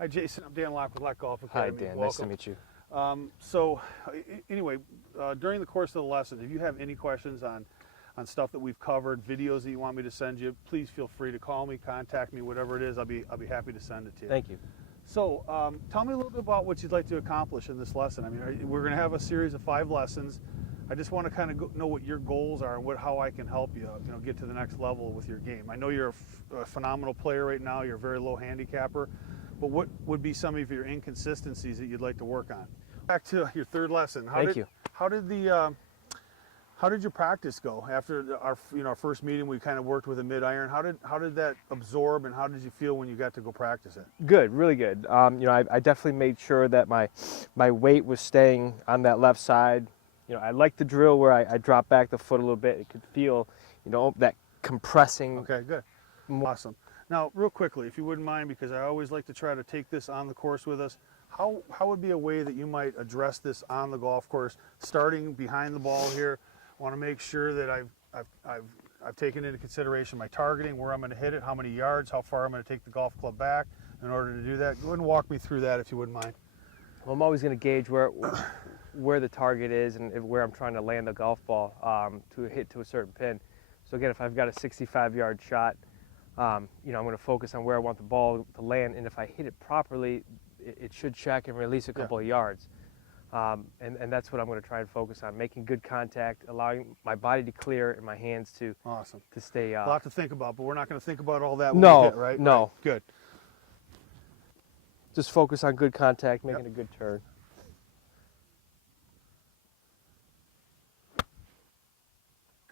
Hi, Jason. I'm Dan Locke with Locke Golf Hi, Academy. Dan. Welcome. Nice to meet you. Anyway, during the course of the lesson, if you have any questions on stuff that we've covered, videos that you want me to send you, please feel free to call me, contact me, whatever it is. I'll be happy to send it to you. Thank you. So, tell me a little bit about what you'd like to accomplish in this lesson. I mean, we're going to have a series of 5 lessons. I just want to kind of know what your goals are and how I can help you, get to the next level with your game. I know you're a phenomenal player right now. You're a very low handicapper. But what would be some of your inconsistencies that you'd like to work on? Back to your 3rd lesson. Thank you. How did your practice go after our first meeting? We kind of worked with a mid iron. How did that absorb, and how did you feel when you got to go practice it? Good, really good. I definitely made sure that my weight was staying on that left side. I like the drill where I drop back the foot a little bit. It could feel, that compressing. Okay, good. Awesome. Now, real quickly, if you wouldn't mind, because I always like to try to take this on the course with us, how would be a way that you might address this on the golf course, starting behind the ball here? I want to make sure that I've taken into consideration my targeting, where I'm going to hit it, how many yards, how far I'm going to take the golf club back in order to do that. Go ahead and walk me through that if you wouldn't mind. Well, I'm always going to gauge where the target is and where I'm trying to land the golf ball to hit to a certain pin. So again, if I've got a 65-yard shot, I'm going to focus on where I want the ball to land, and if I hit it properly, it should check and release a couple of yards. And that's what I'm going to try and focus on, making good contact, allowing my body to clear and my hands to stay. A lot to think about, but we're not going to think about all that when no, we hit, right? No. Right. Good. Just focus on good contact, making a good turn.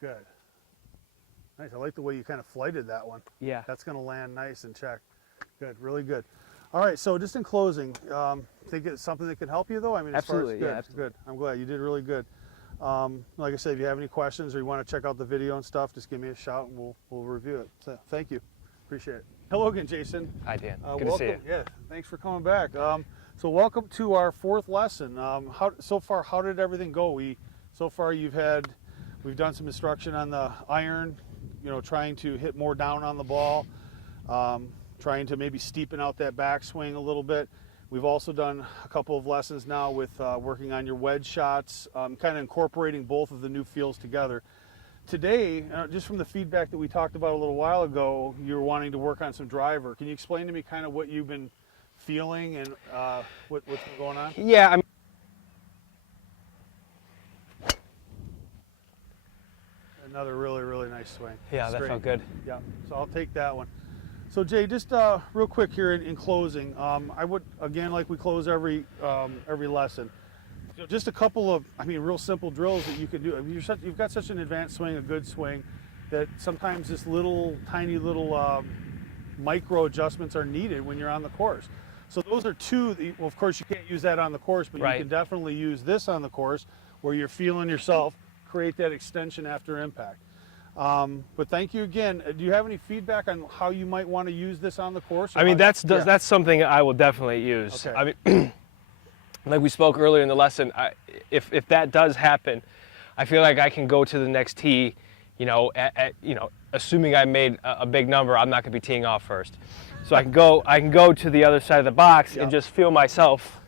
Good. Nice. I like the way you kind of flighted that one. Yeah. That's going to land nice and check. Good. Really good. All right. So just in closing, think it's something that can help you, though? I mean, absolutely. Good. Yeah, absolutely. Good. I'm glad. You did really good. Like I said, if you have any questions or you want to check out the video and stuff, just give me a shout and we'll review it. So thank you. Appreciate it. Hello again, Jason. Hi, Dan. welcome. Good to see you. Yeah. Thanks for coming back. So welcome to our 4th lesson. So far, how did everything go? We've done some instruction on the iron, trying to hit more down on the ball, trying to maybe steepen out that backswing a little bit. We've also done a couple of lessons now with working on your wedge shots, kind of incorporating both of the new feels together. Today, just from the feedback that we talked about a little while ago, you were wanting to work on some driver. Can you explain to me kind of what you've been feeling and what's been going on? Yeah, Another really, really nice swing. Yeah, that felt good. Yeah, so I'll take that one. So Jay, just real quick here in closing, I would, again, like we close every lesson, just a couple of, real simple drills that you can do. You've got such an advanced swing, a good swing, that sometimes this tiny little micro adjustments are needed when you're on the course. So those are 2, well, of course you can't use that on the course, but you can definitely use this on the course where you're feeling yourself, create that extension after impact. But thank you again. Do you have any feedback on how you might want to use this on the course? That's something I will definitely use. Okay. Like we spoke earlier in the lesson, if that does happen, I feel like I can go to the next tee, assuming I made a big number, I'm not going to be teeing off first. So I can go to the other side of the box and just feel myself.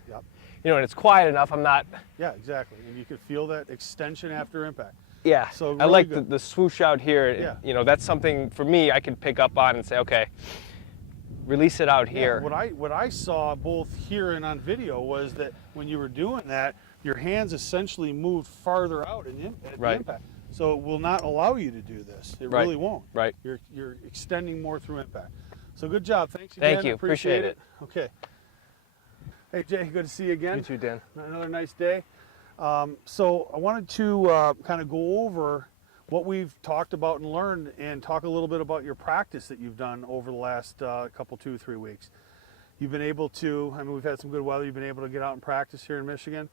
And it's quiet enough, I'm not... Yeah, exactly. And you can feel that extension after impact. Yeah, so really I like the swoosh out here. Yeah. That's something for me I can pick up on and say, okay, release it out here. What I saw both here and on video was that when you were doing that, your hands essentially moved farther out at the impact. So it will not allow you to do this. It really won't. Right. You're extending more through impact. So good job. Thanks again. Thank you. Appreciate it. Okay. Hey, Jay, good to see you again. You too, Dan. Another nice day. So I wanted to kind of go over what we've talked about and learned and talk a little bit about your practice that you've done over the last 2-3 weeks. You've been able to, we've had some good weather, you've been able to get out and practice here in Michigan.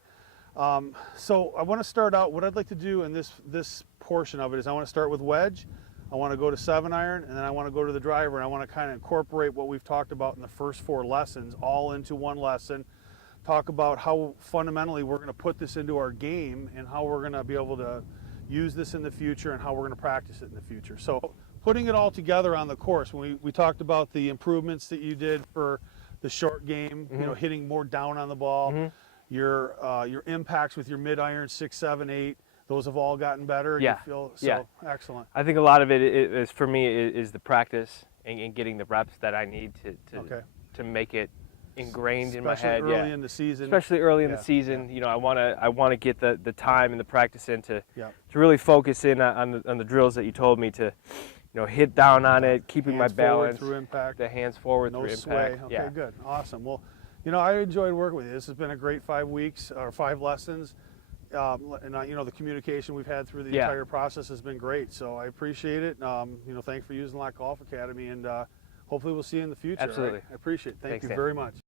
So I want to start out, what I'd like to do in this portion of it is I want to start with wedge, I want to go to 7-iron, and then I want to go to the driver, and I want to kind of incorporate what we've talked about in the first 4 lessons all into one lesson, talk about how fundamentally we're going to put this into our game and how we're going to be able to use this in the future and how we're going to practice it in the future. So putting it all together on the course, when we talked about the improvements that you did for the short game, Mm-hmm. you know, hitting more down on the ball. Your impacts with your mid iron 6, 7, 8, those have all gotten better. Yeah. You feel so Yeah. excellent. I think a lot of it is for me is the practice and getting the reps that I need Okay. to make it ingrained in my Especially head. early in the season. Especially early in Yeah, the season, you know, I want to get the time and the practice in to Yeah. really focus in on the drills that you told me to, you know, hit down on it, keeping Hands my balance, forward through impact. the hands forward No through sway. impact. Okay, Yeah. good. Awesome. Well, you know, I enjoyed working with you. This has been a great 5 weeks or 5 lessons. And you know, the communication we've had through the Yeah. entire process has been great. So I appreciate it. You know, thanks for using Lock Golf Academy, and hopefully we'll see you in the future. Absolutely. I appreciate it. Thank Thanks, you Dan. very much.